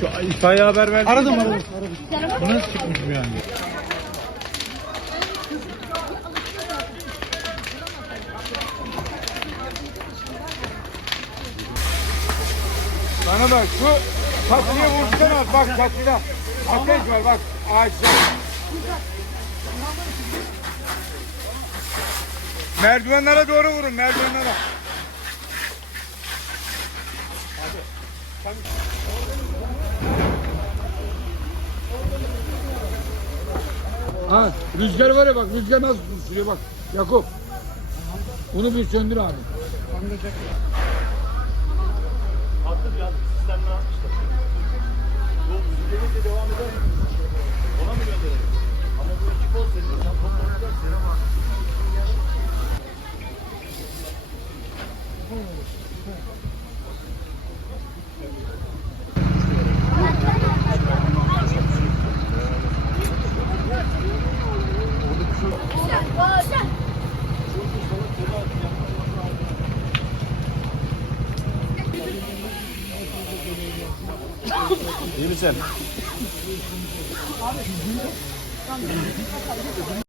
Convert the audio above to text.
Şu İsa'ya haber ver. Aradım aradım. Bu nasıl çıkmış bu yani? Bana bak şu tatlıya vursana bak tatlıda. Ateş var bak ağaçta. Merdivenlere doğru vurun merdivenlere. Ha rüzgar var ya bak rüzgar nasıl sürüyor bak Yakup. Bunu bir söndür abi. Attı biraz sistemden atmışlar. Yok gelince devam eder. Ona mı gönderelim? Ama bu iki poz senin. Sen toplanacak ama. İyi misin?